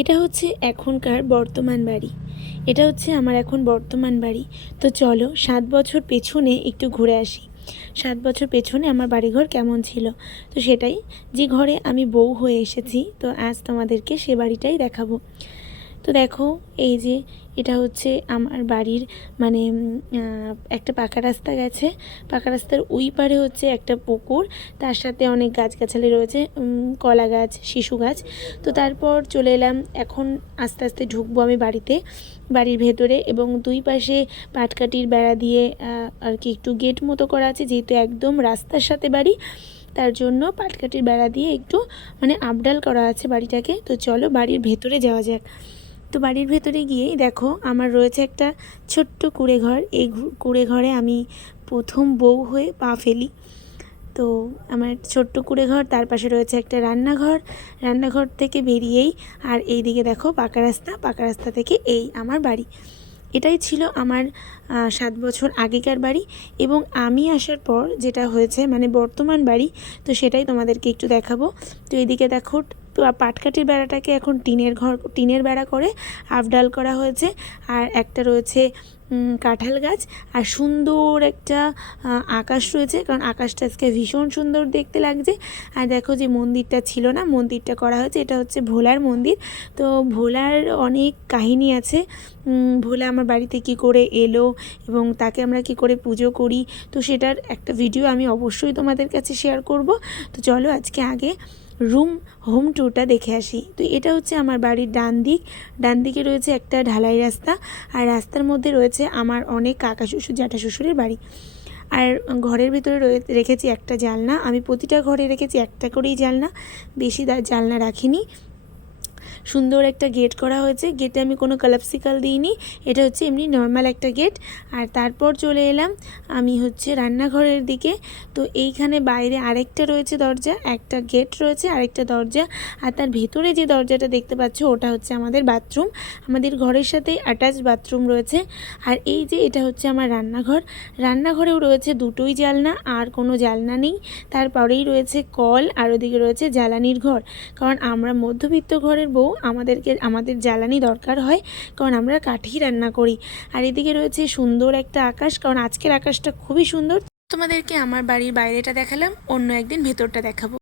এটা হচ্ছে এখনকার বর্তমান বাড়ি। এটা হচ্ছে আমার এখন বর্তমান বাড়ি। তো চলো ৭ বছর পেছনে একটু ঘুরে আসি। ৭ বছর পেছনে আমার বাড়িঘর কেমন ছিল, তো সেটাই, যে ঘরে আমি বউ হয়ে এসেছি, তো আজ তোমাদেরকে সে বাড়িটাই দেখাবো। তো দেখো, এই যে এটা হচ্ছে আমার বাড়ির মানে একটা পাকা রাস্তা গেছে। পাকা রাস্তার ওই পারে হচ্ছে একটা পুকুর, তার সাথে অনেক গাছগাছালি রয়েছে, কলা গাছ, শিশু গাছ। তো তারপর চলে এলাম, এখন আস্তে আস্তে ঢুকবো আমি বাড়িতে, বাড়ির ভেতরে। এবং দুই পাশে পাটকাঠির বেড়া দিয়ে আর কি একটু গেট মতো করা আছে, যেহেতু একদম রাস্তার সাথে বাড়ি, তার জন্য পাটকাঠির বেড়া দিয়ে একটু মানে আপডাল করা আছে বাড়িটাকে। তো চলো বাড়ির ভেতরে যাওয়া যাক। তো বাড়ির ভেতরে গিয়েই দেখো আমার রয়েছে একটা ছোট্ট কুঁড়ে ঘর। এই কুঁড়ে ঘরে আমি প্রথম বউ হয়ে পা ফেলি। তো আমার ছোট্ট কুঁড়ে ঘর, তার পাশে রয়েছে একটা রান্নাঘর। রান্নাঘর থেকে বেরিয়েই আর এই দিকে দেখো পাকা রাস্তা, পাকা রাস্তা থেকে এই আমার বাড়ি। এটাই ছিল আমার ৭ বছর আগেকার বাড়ি। এবং আমি আসার পর যেটা হয়েছে মানে বর্তমান বাড়ি, তো সেটাই তোমাদেরকে একটু দেখাবো। তো এইদিকে দেখো পাটকাঠির বেড়াটাকে এখন টিনের বেড়া করে আফডাল করা হয়েছে। আর একটা রয়েছে কাঁঠাল গাছ, আর সুন্দর একটা আকাশ রয়েছে, কারণ আকাশটা আজকে ভীষণ সুন্দর দেখতে লাগছে। আর দেখো যে মন্দিরটা ছিল না, মন্দিরটা করা হয়েছে। এটা হচ্ছে ভোলার মন্দির। তো ভোলার অনেক কাহিনী আছে। ভোলা আমার বাড়িতে কি করে এলো এবং তাকে আমরা কি করে পুজো করি, তো সেটার একটা ভিডিও আমি অবশ্যই তোমাদের কাছে শেয়ার করব। তো চলো আজকে আগে হোম ট্যুরটা দেখে আসি। তো এটা হচ্ছে আমার বাড়ির ডান দিকে রয়েছে একটা ঢালাই রাস্তা, আর রাস্তার মধ্যে রয়েছে আমার অনেক কাকা শ্বশুর, জ্যাঠা শ্বশুরের বাড়ি। আর ঘরের ভিতরে রেখেছি একটা জানলা। আমি প্রতিটা ঘরে রেখেছি একটা করেই জানলা, বেশি জানলা রাখিনি। সুন্দর একটা গেট করা হয়েছে, গেটে আমি কোনো কালাপসিকাল দিইনি, এটা হচ্ছে এমনি নর্মাল একটা গেট। আর তারপর চলে এলাম আমি হচ্ছে রান্নাঘরের দিকে। তো এইখানে বাইরে আরেকটা রয়েছে দরজা, একটা গেট রয়েছে, আরেকটা দরজা। আর তার ভেতরে যে দরজাটা দেখতে পাচ্ছ ওটা হচ্ছে আমাদের বাথরুম। আমাদের ঘরের সাথেই অ্যাটাচ বাথরুম রয়েছে। আর এই যে এটা হচ্ছে আমার রান্নাঘর। রান্নাঘরেও রয়েছে দুটোই জানলা, আর কোনো জানলা নেই। তারপরেই রয়েছে কল, আর ওদিকে রয়েছে জ্বালানির ঘর। কারণ আমরা মধ্যবিত্ত ঘরের বউ, আমাদের জ্বালানি দরকার হয়, কারণ আমরা কাঠেই রান্না করি। আর এদিকে রয়েছে সুন্দর একটা আকাশ, কারণ আজকের আকাশটা খুবই সুন্দর। তোমাদেরকে আমার বাড়ির বাইরেটা দেখালাম, অন্য একদিন ভেতরটা দেখাবো।